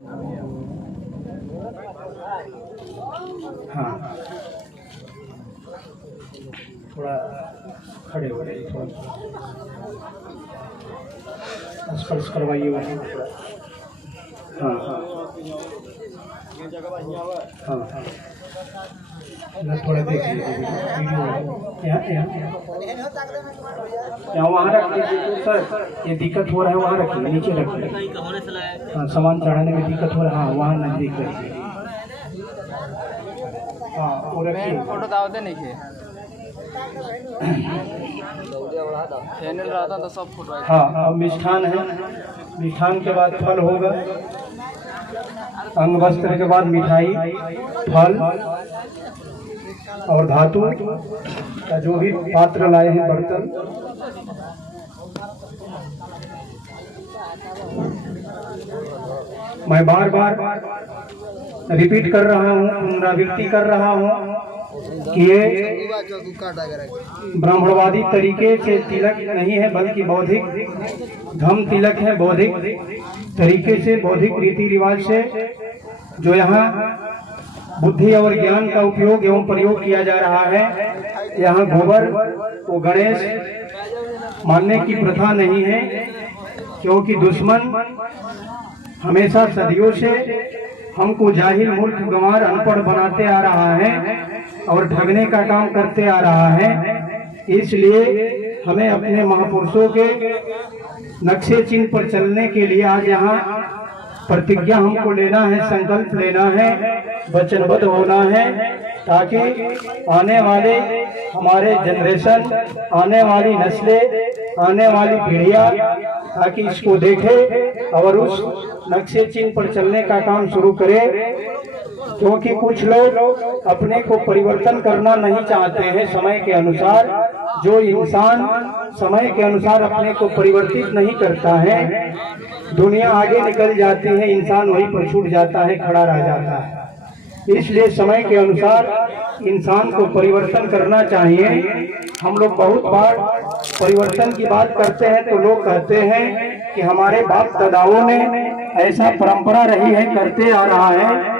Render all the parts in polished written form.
हाँ, थोड़ा खड़े हो गए, थोड़ा स्पर्श करवाइए वहीं थोड़ा। हाँ हाँ हाँ हाँ, मैं थोड़ा देख लीजिए वीडियो। यहाँ वहाँ रख लीजिए तो सर, ये दिक्कत हो रहा है वहाँ रखिए, नीचे रखिए। हाँ, सामान चढ़ाने में दिक्कत हो रहा है, हाँ वहाँ नजदीक रखिए। हाँ वो रखिए। फोटो दावते नहीं थे चैनल रहा था तो सब फोटो। हाँ, अब मिष्ठान है, मिष्ठान के बाद फल होगा, अंग वस्त्र के बाद मिठाई, फल और धातु का जो भी पात्र लाए हैं, बर्तन। मैं बार बार रिपीट कर रहा हूँ, पुनरावृत्ति कर रहा हूँ कि ये ब्राह्मणवादी तरीके से तिलक नहीं है, बल्कि बौद्धिक धम्म तिलक है। बौद्धिक तरीके से, बौद्धिक रीति रिवाज से जो यहाँ बुद्धि और ज्ञान का उपयोग एवं प्रयोग किया जा रहा है। यहाँ गोबर को गणेश मानने की प्रथा नहीं है, क्योंकि दुश्मन हमेशा सदियों से हमको जाहिल, मूर्ख, गंवार, अनपढ़ बनाते आ रहा है और ठगने का काम करते आ रहा है। इसलिए हमें अपने महापुरुषों के नक्शे चिन्ह पर चलने के लिए आज यहाँ प्रतिज्ञा हमको लेना है, संकल्प लेना है, वचनबद्ध होना है, ताकि आने वाले हमारे जनरेशन, आने वाली नस्लें, आने वाली पीढ़ियाँ ताकि इसको देखे और उस नक्शे चिन्ह पर चलने का काम शुरू करे। क्योंकि कुछ लोग अपने को परिवर्तन करना नहीं चाहते हैं समय के अनुसार। जो इंसान समय के अनुसार अपने को परिवर्तित नहीं करता है, दुनिया आगे निकल जाती है, इंसान वहीं पर छूट जाता है, खड़ा रह जाता है। इसलिए समय के अनुसार इंसान को परिवर्तन करना चाहिए। हम लोग बहुत बार परिवर्तन की बात करते हैं तो लोग कहते हैं कि हमारे बाप दादाओं ने ऐसा परंपरा रही है, करते आ रहा है,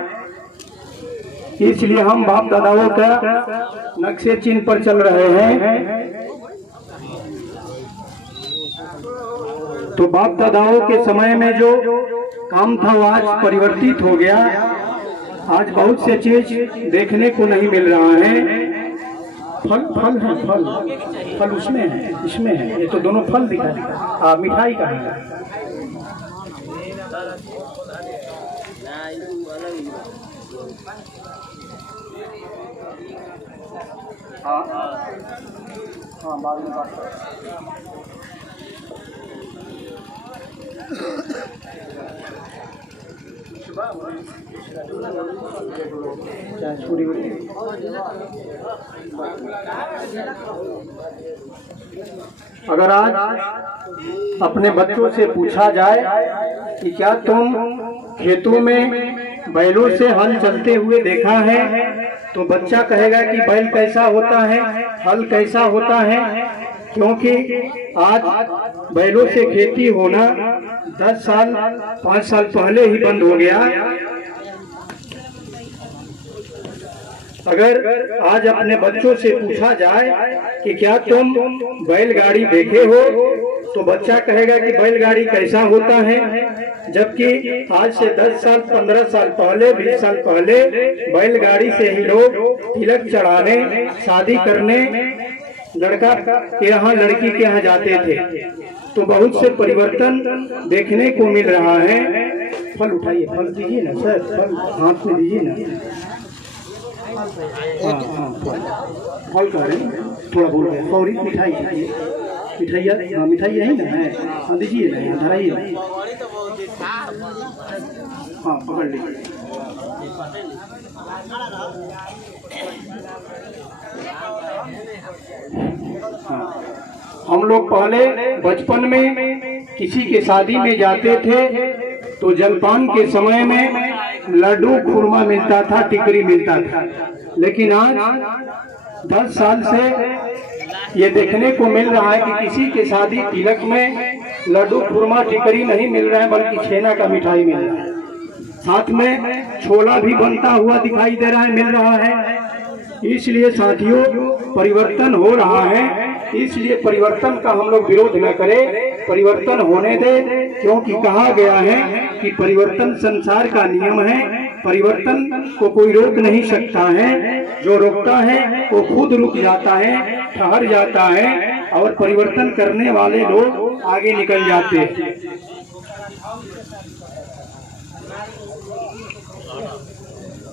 इसलिए हम बाप दादाओं का नक्शे चिन्ह पर चल रहे हैं। तो बाप दादाओं के समय में जो काम था वो आज परिवर्तित हो गया। आज बहुत से चीज देखने को नहीं मिल रहा है। फल है, फल उसमें है, इसमें है, ये तो दोनों फल दिखा दिखा। मिठाई का है। हाँ बाद में बात करें। अगर आज अपने बच्चों से पूछा जाए कि क्या तुम खेतों में बैलों से हल चलते हुए देखा है, तो बच्चा कहेगा कि बैल कैसा होता है, हल कैसा होता है। क्योंकि आज बैलों से खेती होना 10 साल 5 साल पहले ही बंद हो गया। अगर आज अपने बच्चों से पूछा जाए कि क्या तुम बैलगाड़ी देखे हो, तो बच्चा कहेगा कि बैलगाड़ी कैसा होता है। जबकि आज से 10 साल 15 साल पहले, 20 साल पहले बैलगाड़ी से ही लोग तिलक चढ़ाने, शादी करने, लड़का के यहाँ लड़की के यहाँ जाते थे। तो बहुत से परिवर्तन देखने को मिल रहा है। फल उठाइए, फल दीजिए ना सर, फल हाथ में दीजिए ना। हाँ फल कह रहे हैं, थोड़ा बोल रहे हैं। और मिठाई खाइए, मिठाइया, हाँ मिठाई यही ना है, हाँ दीजिए ना, यहाँ धराइए। हाँ पकड़ लीजिए। हाँ, हम लोग पहले बचपन में किसी के शादी में जाते थे तो जलपान के समय में लड्डू, खुरमा मिलता था, टिकरी मिलता था। लेकिन आज 10 साल से ये देखने को मिल रहा है कि किसी के शादी तिलक में लड्डू, खुरमा, टिकरी नहीं मिल रहा है, बल्कि छेना का मिठाई मिल रहा है। साथ में छोला भी बनता हुआ दिखाई दे रहा है, मिल रहा है। इसलिए साथियों परिवर्तन हो रहा है, इसलिए परिवर्तन का हम लोग विरोध न करें, परिवर्तन होने दे, क्योंकि कहा गया है कि परिवर्तन संसार का नियम है, परिवर्तन को कोई रोक नहीं सकता है, जो रोकता है वो खुद रुक जाता है, ठहर जाता है, और परिवर्तन करने वाले लोग आगे निकल जाते हैं।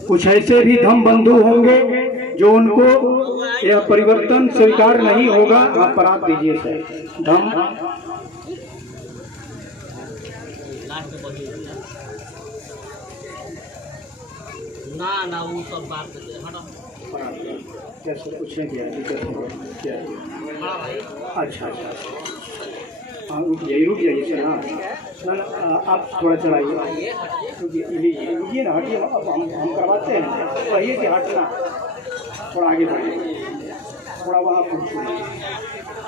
कुछ ऐसे भी धम बंधु होंगे जो उनको यह परिवर्तन स्वीकार नहीं होगा। आप पर आप दीजिए सर धम। ना वो सब बात कैसे पूछें क्या? अच्छा हाँ रुक जाइए सर। हाँ आप थोड़ा चलाइए, रुकिए ना, हटिए, अब हम करवाते हैं, कहिए कि हटना, थोड़ा आगे बढ़िए, थोड़ा वहाँ फूल छोड़िए,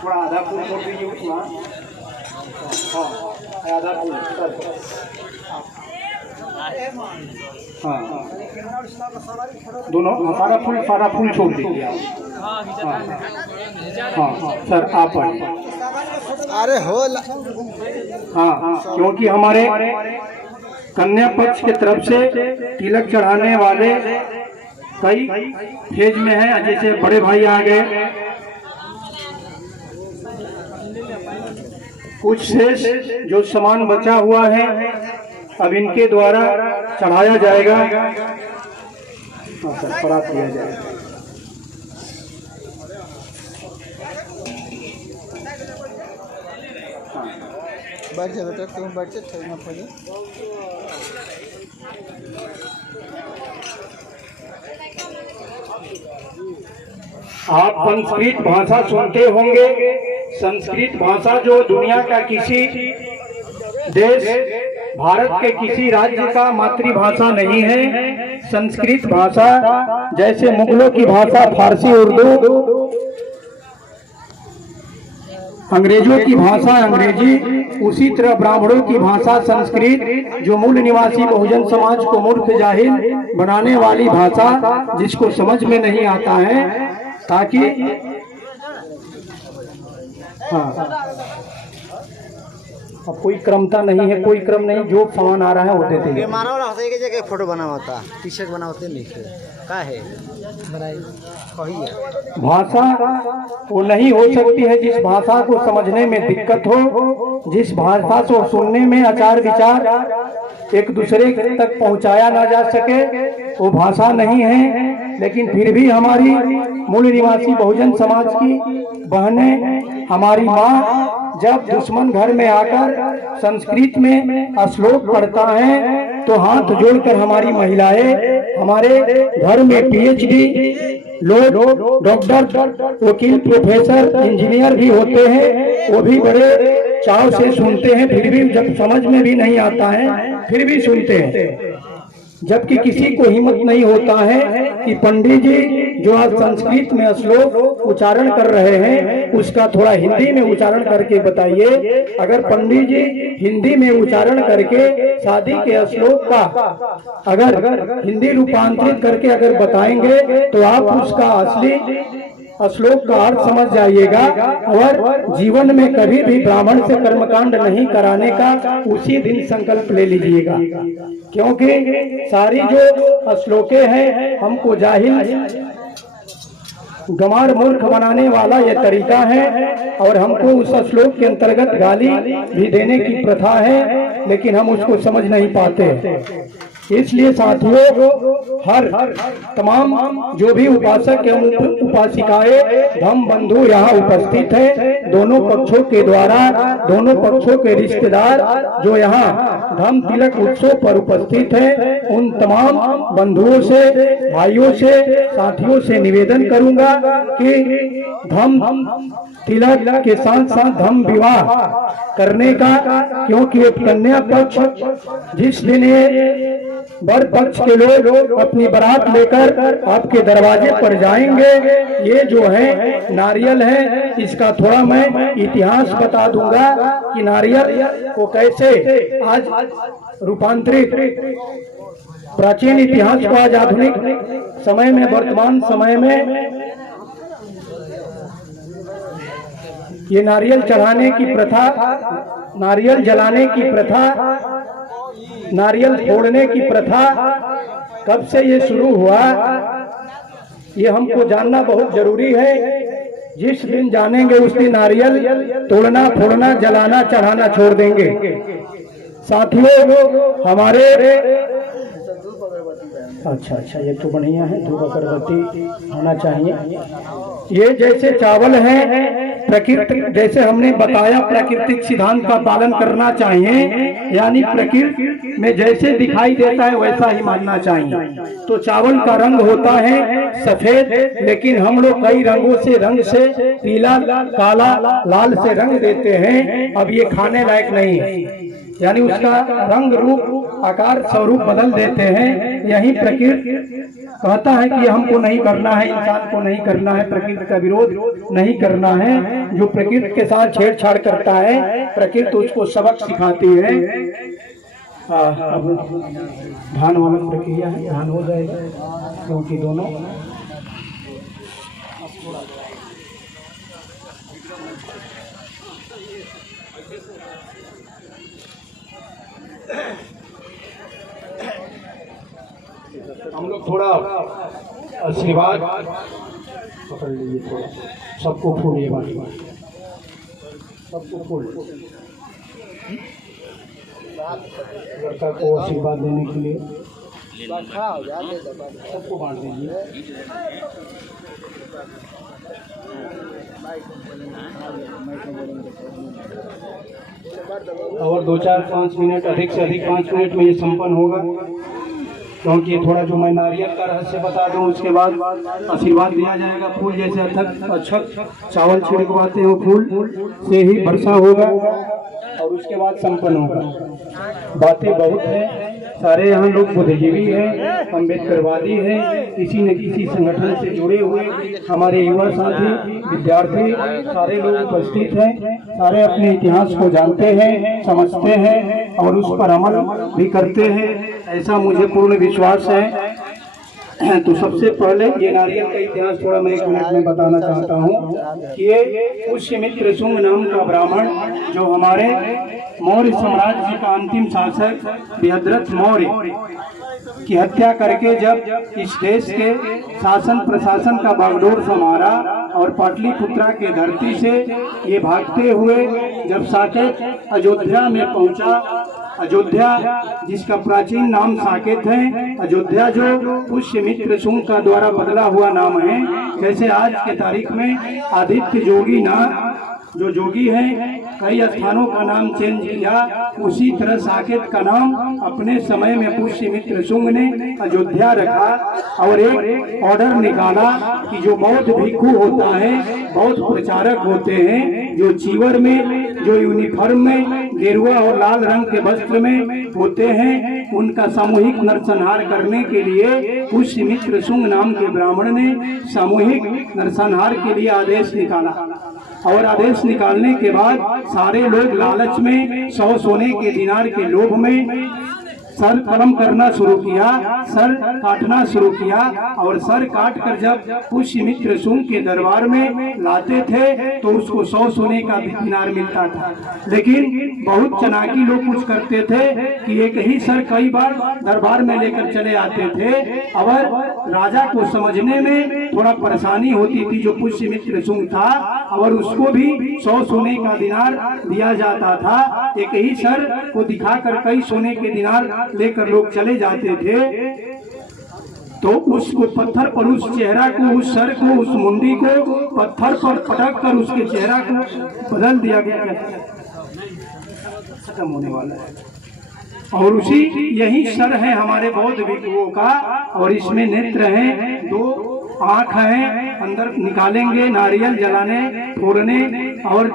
थोड़ा आधा फूल छोड़ दीजिए वहाँ। हाँ आधा फूल सर। हाँ दोनों सारा फूल छोड़ दीजिए आप। हाँ सर आप अरे हो हाँ, क्योंकि हमारे कन्या पक्ष के तरफ से तिलक चढ़ाने वाले कई फेज में हैं, जैसे बड़े भाई आ गए, कुछ शेष जो सामान बचा हुआ है अब इनके द्वारा चढ़ाया जाएगा। हाँ सर परात दिया जाएगा। बैठ जा बेटा, तुम बैठ जा, ठहरना पड़े। आप संस्कृत भाषा सुनते होंगे। संस्कृत भाषा जो दुनिया का किसी देश, भारत के किसी राज्य का मातृभाषा नहीं है। संस्कृत भाषा जैसे मुगलों की भाषा फारसी, उर्दू, अंग्रेजों की भाषा अंग्रेजी, उसी तरह ब्राह्मणों की भाषा संस्कृत, जो मूल निवासी बहुजन समाज को मूर्ख जाहिल बनाने वाली भाषा, जिसको समझ में नहीं आता है, ताकि हाँ अब कोई क्रमता नहीं है, कोई क्रम नहीं, जो सामान आ रहा है वो देते हैं। मानो ना होता है कि जगह फोटो बना होता, टी शर्ट बना होते नहीं का है भाषा वो नहीं हो सकती है जिस भाषा को समझने में दिक्कत हो, जिस भाषा को सुनने में आचार विचार एक दूसरे तक पहुंचाया ना जा सके, वो भाषा नहीं है। लेकिन फिर भी हमारी मूल निवासी बहुजन समाज की बहनें, हमारी माँ जब दुश्मन घर में आकर संस्कृत में श्लोक पढ़ता है तो हाथ जोड़कर हमारी महिलाएं, हमारे घर में पीएचडी लोग, डॉक्टर, वकील, प्रोफेसर, इंजीनियर भी होते हैं, वो भी बड़े चाव से सुनते हैं। फिर भी जब समझ में भी नहीं आता है फिर भी सुनते हैं। जबकि किसी को हिम्मत नहीं होता है कि पंडित जी जो आज संस्कृत में श्लोक उच्चारण कर रहे हैं उसका थोड़ा हिंदी में उच्चारण करके बताइए। अगर पंडित जी हिंदी में उच्चारण करके शादी के श्लोक का अगर हिंदी रूपांतरित करके अगर बताएंगे तो आप उसका असली श्लोक का अर्थ समझ जाइएगा, और जीवन में कभी भी ब्राह्मण से कर्मकांड नहीं कराने का उसी दिन संकल्प ले लीजिएगा। क्योंकि सारी जो श्लोके हैं हमको जाहिल, गंवार, मूर्ख बनाने वाला ये तरीका है, और हमको उस श्लोक के अंतर्गत गाली भी देने की प्रथा है, लेकिन हम उसको समझ नहीं पाते। इसलिए साथियों हर तमाम जो भी उपासक एवं उपासिकाएं, धम बंधु यहाँ उपस्थित है, दोनों पक्षों के द्वारा, दोनों पक्षों के रिश्तेदार जो यहाँ धम तिलक उत्सव पर उपस्थित है, उन तमाम बंधुओं से, भाइयों से, साथियों से निवेदन करूंगा कि धम तिलक के साथ साथ धम विवाह करने का, क्योंकि एक कन्या पक्ष जिस दिन वर पक्ष के लोग अपनी बारात लेकर आपके दरवाजे पर जाएंगे। ये जो है नारियल है, इसका थोड़ा मैं इतिहास बता दूंगा कि नारियल को कैसे आज रूपांतरित, प्राचीन इतिहास को आज आधुनिक समय में, वर्तमान समय में ये नारियल चढ़ाने की प्रथा, नारियल जलाने की प्रथा, नारियल फोड़ने की प्रथा कब से ये शुरू हुआ, ये हमको जानना बहुत जरूरी है। जिस दिन जानेंगे उस दिन नारियल तोड़ना, फोड़ना, जलाना, चढ़ाना छोड़ देंगे। साथियों हमारे अच्छा ये तो बढ़िया है, धूप अगरबत्ती होना चाहिए। ये जैसे चावल है, प्रकृति जैसे हमने बताया प्राकृतिक सिद्धांत का पालन करना चाहिए, यानी प्रकृति में जैसे दिखाई देता है वैसा ही मानना चाहिए। तो चावल का रंग होता है सफेद, लेकिन हम लोग कई रंगों से, रंग से पीला, काला, लाल से रंग देते हैं। अब ये खाने लायक नहीं है, यानी उसका रंग, रूप, आकार, स्वरूप बदल देते हैं। यही प्रकृति कहता है कि हमको नहीं करना है, इंसान को नहीं करना है, प्रकृति का विरोध नहीं करना है। जो प्रकृति के साथ छेड़छाड़ करता है, प्रकृति उसको सबक सिखाती है। अब धान वाला प्रक्रिया है, धान हो जाएगा क्योंकि दोनों हम लोग थोड़ा आशीर्वाद पकड़ लीजिए, थोड़ा सबको फूल, ये बात सबको फूल, लड़का को आशीर्वाद देने के लिए सबको बांट दीजिए। और 2-4-5 मिनट, अधिक से अधिक 5 मिनट में ये संपन्न होगा, क्योंकि थोड़ा जो मैं नारियल का रहस्य बता दूं, उसके बाद आशीर्वाद दिया जाएगा। फूल जैसे अक्षत चावल छिड़कवाते हैं, फूल से ही वर्षा होगा और उसके बाद संपन्न होगा। बातें बहुत हैं, सारे यहाँ लोग बुद्धिजीवी हैं, अम्बेडकरवादी हैं, किसी न किसी संगठन से जुड़े हुए हमारे युवा साथी, विद्यार्थी, सारे लोग उपस्थित हैं। सारे अपने इतिहास को जानते हैं, समझते हैं और उस पर अमल भी करते हैं, ऐसा मुझे पूर्ण विश्वास है। तो सबसे पहले ये नारियल का इतिहास थोड़ा मैं 1 मिनट में बताना चाहता हूँ कि ये पुष्यमित्र शुंग नाम का ब्राह्मण, जो हमारे मौर्य साम्राज्य का अंतिम शासक बृहद्रथ मौर्य की हत्या करके जब इस देश के शासन प्रशासन का बागडोर संभाला और पाटलिपुत्रा के धरती से ये भागते हुए जब साकेत अयोध्या में पहुंचा, अयोध्या जिसका प्राचीन नाम साकेत है, अयोध्या जो पुष्यमित्र शुंग का द्वारा बदला हुआ नाम है। जैसे आज के तारीख में आदित्य जोगी नाम जो जोगी हैं, कई स्थानों का नाम चेंज किया, उसी तरह साकेत का नाम अपने समय में पुष्यमित्र शुंग ने अयोध्या रखा और एक ऑर्डर निकाला कि जो बौद्ध भिक्षु होता है, बौद्ध प्रचारक होते हैं, जो चीवर में, जो यूनिफॉर्म में, गेरुआ और लाल रंग के वस्त्र में होते हैं, उनका सामूहिक नरसंहार करने के लिए पुष्यमित्र शुंग नाम के ब्राह्मण ने सामूहिक नरसंहार के लिए आदेश निकाला। और आदेश निकालने के बाद सारे लोग लालच में 100 सोने के दिनार के लोभ में सर कलम करना शुरू किया, सर काटना शुरू किया और सर काट कर जब पुष्यमित्र शुंग के दरबार में लाते थे तो उसको 100 सोने का दिनार मिलता था। लेकिन बहुत चालाकी लोग कुछ करते थे कि एक ही सर कई बार दरबार में लेकर चले आते थे और राजा को समझने में थोड़ा परेशानी होती थी जो पुष्यमित्र शुंग था, और उसको भी 100 सोने का दिनार दिया जाता था। एक ही सर को दिखाकर कई सोने के दिनार लेकर लोग चले जाते थे, तो उसको पत्थर पर, उस चेहरा को, उस सर को, उस मुंडी को पत्थर पर पटक कर उसके चेहरा को बदल दिया गया, खत्म होने वाला है। और उसी यही सर है हमारे बौद्ध भिक्षुओं का, और इसमें नेत्र हैं, 2 आँख है, अंदर निकालेंगे नारियल जलाने, फोड़ने और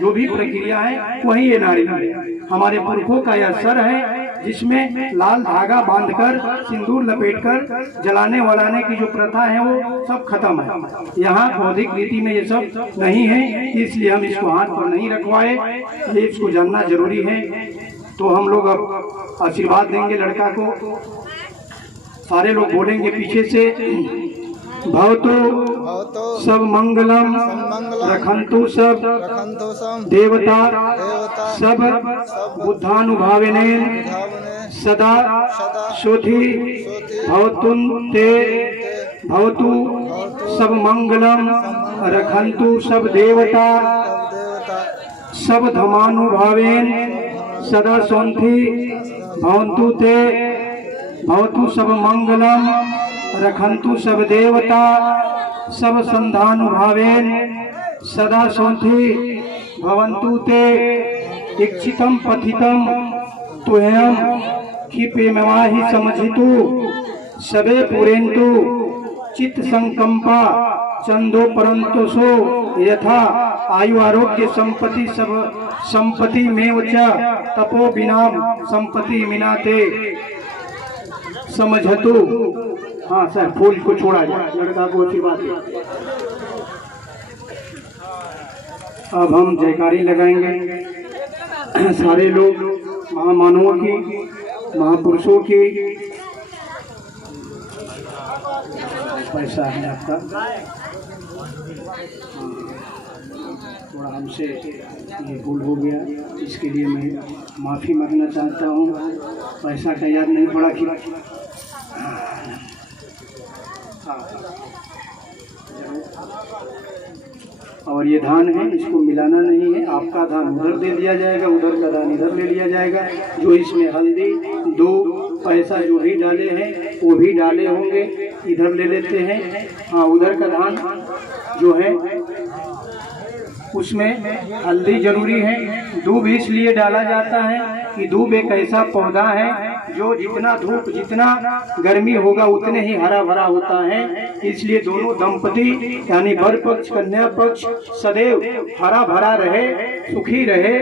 जो भी प्रक्रिया है वही ये नारियल है। हमारे पुरखों का यह सर है, जिसमें लाल धागा बांधकर सिंदूर लपेटकर जलाने वलाने की जो प्रथा है वो सब खत्म है। यहाँ बौद्धिक रीति में ये सब नहीं है, इसलिए हम इसको हाथ पर नहीं रखवाए, ये इसको जानना जरूरी है। तो हम लोग अब आशीर्वाद देंगे लड़का को। सारे लोग बोलेंगे पीछे से, भवतु सब मंगलम रखंतु सब देवता सब बुद्धानुभावेने सदा शोधि भवतु सब मंगलम रखंतु सब देवता सब धमानुभावेन सदा शोधि भवतु सब मंगलम रखंतु सब देवता सब संधानुभावेन सदा शोधि भवन्तु ते इच्छितं पथितं तुह्यं क्षिपेमहि समझितु सबे पुरेन्तु चित्त संकंपा चंदो परंतोषो यथा आयु आरोग्य संपत्ति सब संपत्ति में च तपो बिना संपत्ति मिनाते समझतु। हाँ सर, फूल को छोड़ा जाए, लड़का को आशीर्वाद दे। अब हम जयकारी लगाएंगे सारे लोग महामानवों की, महापुरुषों की। पैसा है आपका, थोड़ा हमसे ये भूल हो गया, इसके लिए मैं माफ़ी मांगना चाहता हूँ। पैसा का याद नहीं पड़ा कि और ये धान है, इसको मिलाना नहीं है। आपका धान उधर दे दिया जाएगा, उधर का धान इधर ले लिया जाएगा। जो इसमें हल्दी, दूध, पैसा जो भी डाले हैं वो भी डाले होंगे, इधर ले लेते हैं। हाँ, उधर का धान जो है उसमें हल्दी जरूरी है। दूब इसलिए डाला जाता है कि दूब एक ऐसा पौधा है जो जितना धूप, जितना गर्मी होगा उतने ही हरा भरा होता है। इसलिए दोनों दंपति यानी वर पक्ष कन्या पक्ष सदैव हरा भरा रहे, सुखी रहे,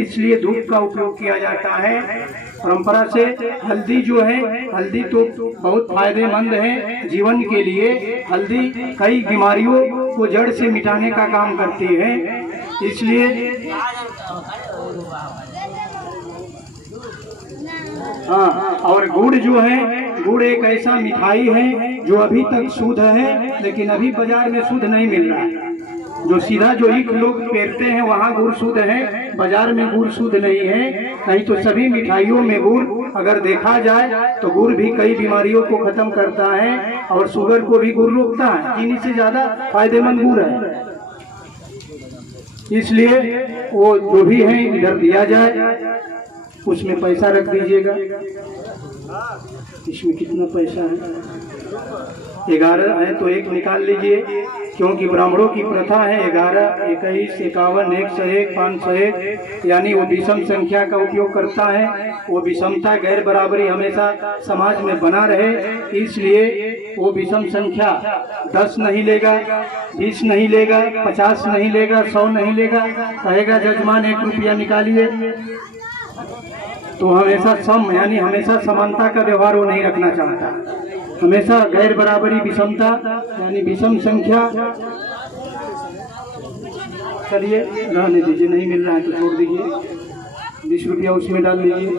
इसलिए धूप का उपयोग किया जाता है। परंपरा से हल्दी जो है, हल्दी तो बहुत फायदेमंद है जीवन के लिए। हल्दी कई बीमारियों को जड़ से मिटाने का काम करती है, इसलिए हाँ। और गुड़ जो है, गुड़ एक ऐसा मिठाई है जो अभी तक शुद्ध है, लेकिन अभी बाजार में शुद्ध नहीं मिल रहा है। जो सीधा जो ईख लोग पेरते हैं वहाँ गुड़ शुद्ध है, बाजार में गुड़ शुद्ध नहीं है। नहीं तो सभी मिठाइयों में गुड़ अगर देखा जाए तो गुड़ भी कई बीमारियों को खत्म करता है और शुगर को भी गुड़ रोकता है। चीनी से ज्यादा फायदेमंद गुड़ है, इसलिए वो जो भी है इधर दिया जाए। उसमें पैसा रख दीजिएगा। इसमें कितना पैसा है? 11 है तो एक निकाल लीजिए, क्योंकि ब्राह्मणों की प्रथा है 11, 21, 51, 101, 501, यानी वो विषम संख्या का उपयोग करता है। वो विषमता, गैर बराबरी हमेशा समाज में बना रहे, इसलिए वो विषम संख्या 10 नहीं लेगा, 20 नहीं लेगा, 50 नहीं लेगा, 100 नहीं लेगा। कहेगा जजमान 1 रुपया निकालिए। तो हमेशा सम यानी हमेशा समानता का व्यवहार वो नहीं रखना चाहता, हमेशा गैर बराबरी, विषमता यानी विषम संख्या। चलिए रहने दीजिए, नहीं मिल रहा है तो छोड़ दीजिए। 20 रुपया उसमें डाल लीजिए।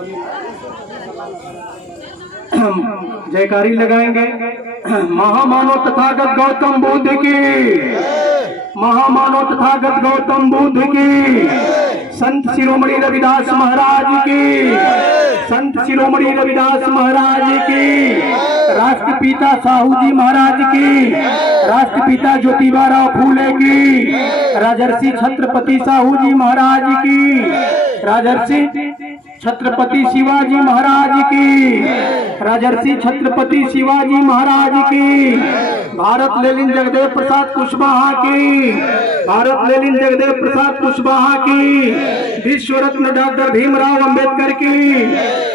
जयकारी लगाएंगे। महामानव तथागत गौतम बुद्ध की, महामानव तथागत गौतम बुद्ध की, संत शिरोमणि रविदास महाराज की, संत शिरोमणि रविदास महाराज की, राष्ट्रपिता साहू जी महाराज की, राष्ट्रपिता ज्योतिबा फूले की, राजर्षि छत्रपति साहू जी महाराज की, राजर्षि छत्रपति शिवाजी महाराज की, राजर्षि छत्रपति शिवाजी महाराज की, भारत लेलिन जगदेव प्रसाद कुशवाहा की, भारत लेलिन जगदेव प्रसाद कुशवाहा की, विश्व रत्न डॉक्टर भीमराव अंबेडकर की,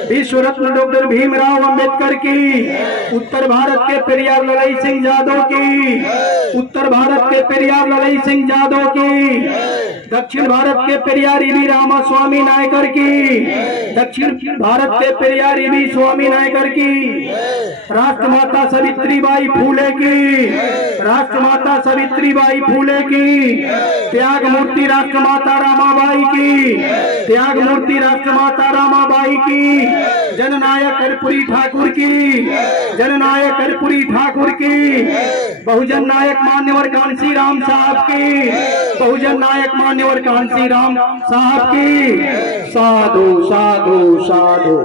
विश्व रत्न डॉक्टर भीमराव अंबेडकर की, उत्तर भारत के पेरियार ललई सिंह यादव की, उत्तर भारत के पेरियार ललई सिंह यादव की, दक्षिण भारत के पेरियार ईवी रामास्वामी नायकर की, दक्षिण भारत के पेरियार ईवी स्वामी नायकर की, राष्ट्रमाता सावित्रीबाई फूले की, राष्ट्रमाता सावित्रीबाई फूले की, त्याग मूर्ति राष्ट्रमाता रामाबाई की, त्याग मूर्ति राष्ट्रमाता रामाबाई की, जननायक कर्पूरी ठाकुर की, जननायक कर्पूरी ठाकुर की, बहुजन नायक मान्यवर कांसी राम साहब की, बहुजन नायक मान्यवर कांसी राम साहब की। साधु साधु साधु।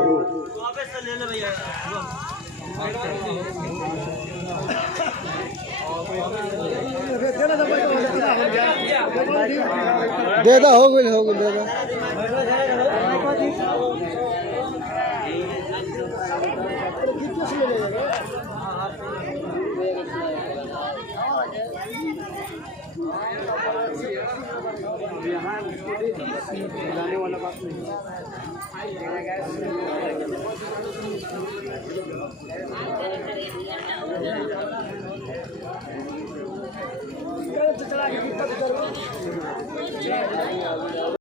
दे दो, हो गई दे दो। जाने वाला बात नहीं।